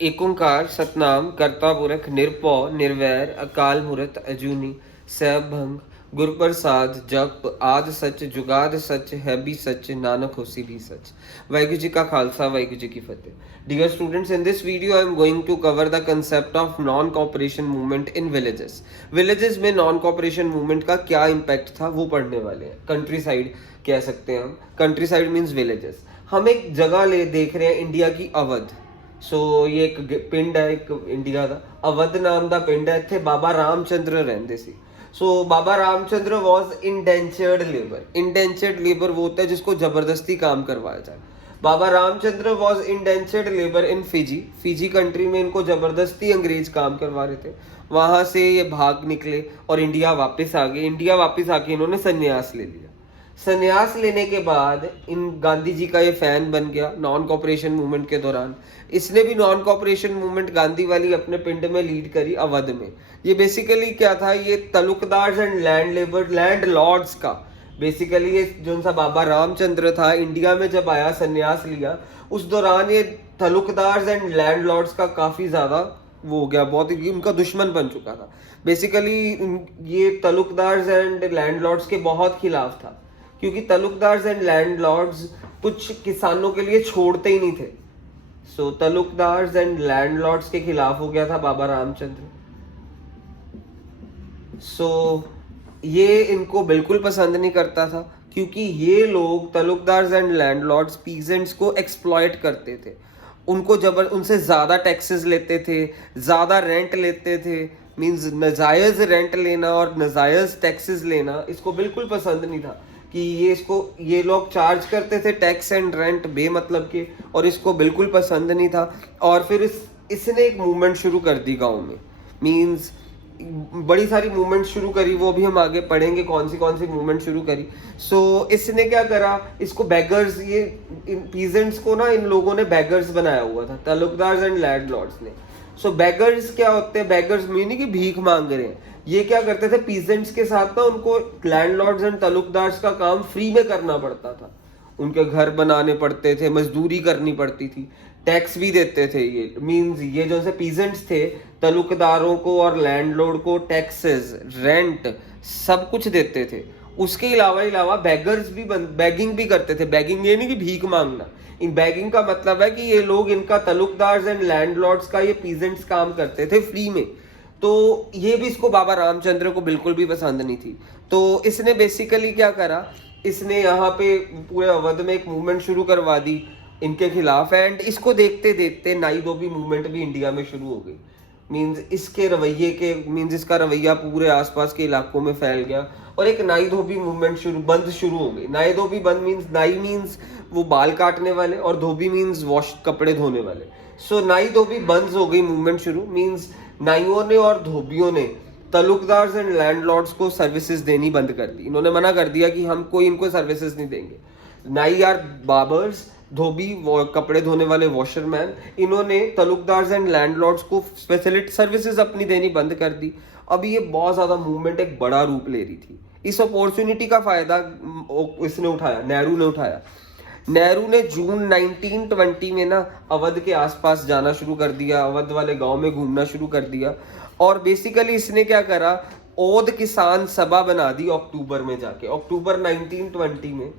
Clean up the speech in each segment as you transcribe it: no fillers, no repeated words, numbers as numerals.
एक ओंकार सतनाम करता पुरख निरपौ निर्वैर अकाल मूरत अजूनी सैभंग गुरप्रसाद जप आद सच जुगाद सच है भी सच नानक होसी भी सच। वाहिगुरु जी का खालसा वाहिगुरु जी की फतेह। Dear students, in this video I am going to cover the concept of non cooperation movement in villages। villages में non cooperation movement का क्या impact था वो पढ़ने वाले हैं। कंट्री साइड कह सकते हैं हम, कंट्री साइड मीन्स विलेजेस। हम एक जगह ले देख रहे हैं इंडिया की, अवध। ये एक पिंड है, एक इंडिया का अवध नाम का पिंड है। इत्थे बाबा रामचंद्र रहंदे सी। Baba Ramchandra was indentured labour. Indentured labour वो होता है जिसको जबरदस्ती काम करवाया जाए। Baba Ramchandra was indentured labour in Fiji. Fiji country में इनको जबरदस्ती अंग्रेज काम करवा रहे थे। वहां से ये भाग निकले और इंडिया वापस आ गए। इंडिया वापस आके इन्होंने संन्यास ले लिया। संन्यास लेने के बाद इन गांधी जी का ये फैन बन गया नॉन कॉपरेशन मूवमेंट के दौरान। इसने भी नॉन कॉपरेशन मूवमेंट गांधी वाली अपने पिंड में लीड करी, अवध में। ये बेसिकली क्या था, ये taluqdars and land labour landlords का बेसिकली ये जो सा बाबा रामचंद्र था इंडिया में जब आया, संन्यास लिया, उस दौरान ये तलुकदार्स एंड लैंड लॉर्ड्स का काफी ज्यादा वो हो गया, बहुत ही उनका दुश्मन बन चुका था। बेसिकली ये तलुकदार्स एंड लैंडलॉर्ड्स के बहुत खिलाफ था, क्योंकि तलुकदार्स एंड लैंडलॉर्ड्स कुछ किसानों के लिए छोड़ते ही नहीं थे। तलुकदार्स एंड लैंडलॉर्ड्स के खिलाफ हो गया था बाबा रामचंद्र। ये इनको बिल्कुल पसंद नहीं करता था, क्योंकि ये लोग तलुकदार्स एंड लैंडलॉर्ड्स पीजेंट्स को एक्सप्लॉइट करते थे। उनसे ज्यादा टैक्सेस लेते थे, ज्यादा रेंट लेते थे। मींस नजायज रेंट लेना और नजायज टैक्सेस लेना इसको बिल्कुल पसंद नहीं था, कि ये लोग चार्ज करते थे टैक्स एंड रेंट बेमतलब के, और इसको बिल्कुल पसंद नहीं था। और फिर इसने एक मूवमेंट शुरू कर दी गांव में। मींस बड़ी सारी मूवमेंट शुरू करी, वो भी हम आगे पढ़ेंगे कौन सी मूवमेंट शुरू करी। इसने क्या करा, इसको बैगर्स, ये पीजेंट्स को ना इन लोगों ने बैगर्स बनाया हुआ था, तलुकदार्स एंड लैंडलॉर्ड्स ने। बैगर्स क्या होते हैं, बैगर्स मीनिंग कि भीख मांग रहे हैं। ये क्या करते थे, पीजेंट्स के साथ ना उनको लैंडलॉर्ड्स एंड तलुकदार्स का काम फ्री में करना पड़ता था। उनके घर बनाने पड़ते थे, मजदूरी करनी पड़ती थी, टैक्स भी देते थे। ये मींस ये जो से पीजेंट्स थे, तलुकदारों को और लैंडलॉर्ड को टैक्सेस, रेंट सब कुछ देते थे। उसके अलावा बैगर्स भी बैगिंग भी करते थे। बैगिंग ये नहीं कि भीख मांगना, इन बैगिंग का मतलब है कि ये लोग, इनका तलुकदार्स एंड लैंडलॉर्ड्स का ये पीजेंट्स काम करते थे फ्री में। ये भी इसको बाबा रामचंद्र को बिल्कुल भी पसंद नहीं थी। इसने बेसिकली क्या करा, इसने यहाँ पे पूरे अवध में एक मूवमेंट शुरू करवा दी इनके खिलाफ। एंड इसको देखते देखते नाई धोबी मूवमेंट भी इंडिया में शुरू हो गई। मींस इसका रवैया पूरे आसपास के इलाकों में फैल गया, और एक नाई धोबी मूवमेंट शुरू हो गई। नाई धोबी बंद मींस, नाई मींस वो बाल काटने वाले, और धोबी मींस वॉश कपड़े धोने वाले। नाई धोबी बंद हो गई मूवमेंट शुरू। मींस नाइयों ने और धोबियों ने तलुकदार्स एंड लैंडलॉर्ड्स को सर्विसेज देनी बंद कर दी। इन्होंने मना कर दिया कि हम कोई इनको सर्विसेज नहीं देंगे। नाई आर बाबर्स, धोबी कपड़े धोने वाले वॉशरमैन। इन्होंने तलुकदार्स एंड लैंडलॉर्ड्स को फैसिलिटी सर्विसेज अपनी देनी बंद कर दी। अभी ये बहुत ज्यादा मूवमेंट एक बड़ा रूप ले रही थी। इस अपॉर्चुनिटी का फायदा इसने उठाया, नेहरू ने उठाया। नेहरू ने जून 1920 में ना अवध के आसपास जाना शुरू कर दिया, अवध वाले गांव में घूमना शुरू कर दिया। और बेसिकली इसने क्या करा, औद किसान सभा बना दी अक्टूबर में जाके। अक्टूबर 1920 में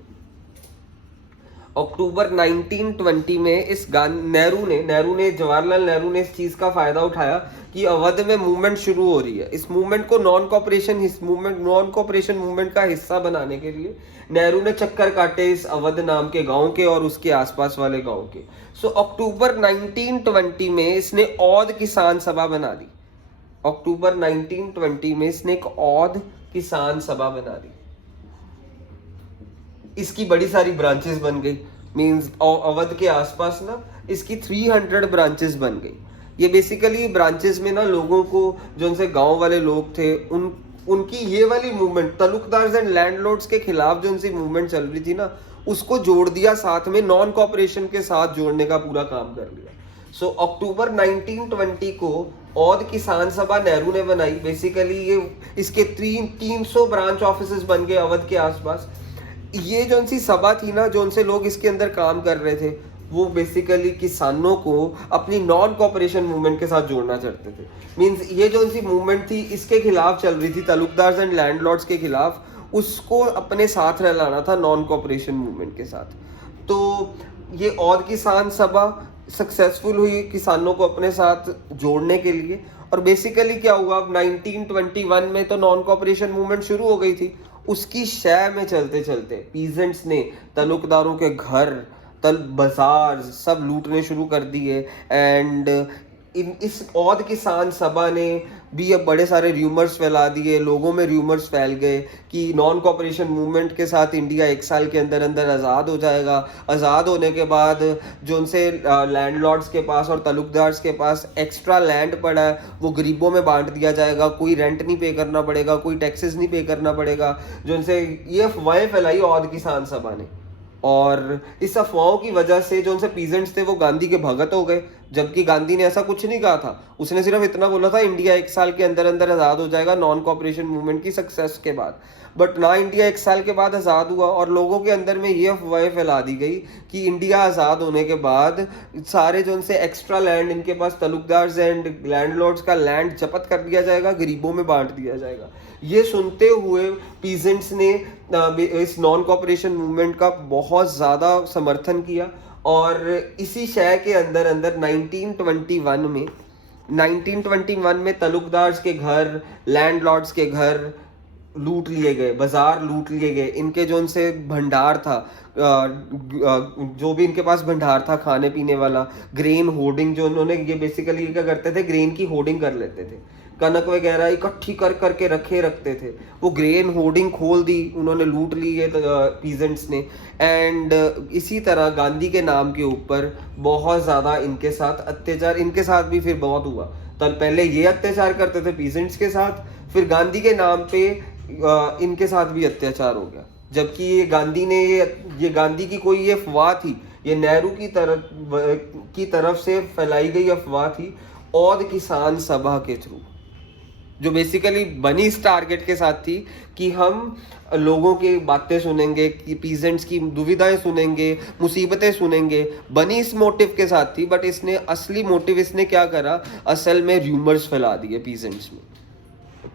नेहरू ने जवाहरलाल नेहरू ने इस चीज का फायदा उठाया कि अवध में मूवमेंट शुरू हो रही है। इस मूवमेंट को नॉन कॉपरेशन मूवमेंट का हिस्सा बनाने के लिए नेहरू ने चक्कर काटे इस अवध नाम के गांव के और उसके आसपास वाले गांव के। अक्टूबर 1920 में इसने औद किसान सभा बना दी। अक्टूबर 1920 में इसने एक औद किसान सभा बना दी। इसकी बड़ी सारी ब्रांचेस बन गई। मींस अवध के आसपास ना इसकी 300 ब्रांचेस बन गई। ये बेसिकली ब्रांचेस में ना लोगों को, जो उनसे गांव वाले लोग थे, उनकी ये वाली मूवमेंट, तलुकदार्स एंड लैंडलॉर्ड्स के खिलाफ जो उनसी मूवमेंट चल रही थी ना, उसको जोड़ दिया, साथ में नॉन कॉपरेशन के साथ जोड़ने का पूरा काम कर लिया। अक्टूबर 1920 को औद किसान सभा नेहरू ने बनाई। बेसिकली ये इसके 300 ब्रांच ऑफिसेस बन गए अवध के आसपास। ये जो सी सभा थी ना, जो उनसे लोग इसके अंदर काम कर रहे थे, वो बेसिकली किसानों को अपनी नॉन कॉपरेशन मूवमेंट के साथ जोड़ना चाहते थे। मींस ये जो उनकी मूवमेंट थी इसके खिलाफ चल रही थी, तालुकदार्स एंड लैंडलॉर्ड्स के खिलाफ, उसको अपने साथ रलाना था नॉन कॉपरेशन मूवमेंट के साथ। तो ये औद किसान सभा सक्सेसफुल हुई किसानों को अपने साथ जोड़ने के लिए। और बेसिकली क्या हुआ, 1921 में तो नॉन कॉपरेशन मूवमेंट शुरू हो गई थी, उसकी शय में चलते चलते पीजेंट्स ने तालुकदारों के घर, तल बाजार सब लूटने शुरू कर दिए। एंड इस औद किसान सभा ने भी अब बड़े सारे र्यूमर्स फैला दिए, लोगों में र्यूमर्स फैल गए कि नॉन कॉपरेशन मूवमेंट के साथ इंडिया 1 साल के अंदर अंदर आज़ाद हो जाएगा। आज़ाद होने के बाद जो उनसे लैंडलॉर्ड्स के पास और तालुकदार्स के पास एक्स्ट्रा लैंड पड़ा है वो गरीबों में बांट दिया जाएगा, कोई रेंट नहीं पे करना पड़ेगा, कोई टैक्सेस नहीं पे करना पड़ेगा। जो उनसे ये अफवाहें फैलाई औद किसान सभा ने, और इस अफवाहों की वजह से जो उनसे पीजेंट्स थे वो गांधी के भगत हो गए। जबकि गांधी ने ऐसा कुछ नहीं कहा था, उसने सिर्फ इतना बोला था इंडिया 1 साल के अंदर अंदर आज़ाद हो जाएगा नॉन कॉपरेशन मूवमेंट की सक्सेस के बाद। बट ना इंडिया 1 साल के बाद आज़ाद हुआ, और लोगों के अंदर में ये अफवाहें फैला दी गई कि इंडिया आज़ाद होने के बाद सारे जो उनसे एक्स्ट्रा लैंड इनके पास तालुकदार्स एंड लैंडलॉर्ड्स का लैंड जब्त कर दिया जाएगा, गरीबों में बांट दिया जाएगा। ये सुनते हुए पीजेंट्स ने इस नॉन कॉपरेशन मूवमेंट का बहुत ज़्यादा समर्थन किया। और इसी शय के अंदर अंदर 1921 में तालुकदार्स के घर, लैंडलॉर्ड्स के घर लूट लिए गए, बाजार लूट लिए गए। इनके जो उनसे भंडार था, जो भी इनके पास भंडार था खाने पीने वाला, ग्रेन होर्डिंग जो उन्होंने, ये बेसिकली क्या करते थे, ग्रेन की होर्डिंग कर लेते थे, कनक वगैरह इकट्ठी कर करके रखते थे। वो ग्रेन होर्डिंग खोल दी उन्होंने, लूट ली ये पीजेंट्स ने। एंड इसी तरह गांधी के नाम के ऊपर बहुत ज़्यादा इनके साथ अत्याचार, इनके साथ भी फिर बहुत हुआ। तब पहले ये अत्याचार करते थे पीजेंट्स के साथ, फिर गांधी के नाम पे इनके साथ भी अत्याचार हो गया। जबकि ये गांधी ने ये गांधी की कोई ये अफवाह थी, ये नेहरू की तरफ से फैलाई गई अफवाह थी औद किसान सभा के थ्रू, जो बेसिकली बनी इस टारगेट के साथ थी कि हम लोगों की बातें सुनेंगे, कि पीजेंट्स की दुविधाएं सुनेंगे, मुसीबतें सुनेंगे। बनी इस मोटिव के साथ थी, बट इसने असली मोटिव इसने क्या करा, असल में र्यूमर्स फैला दिए पीजेंट्स में।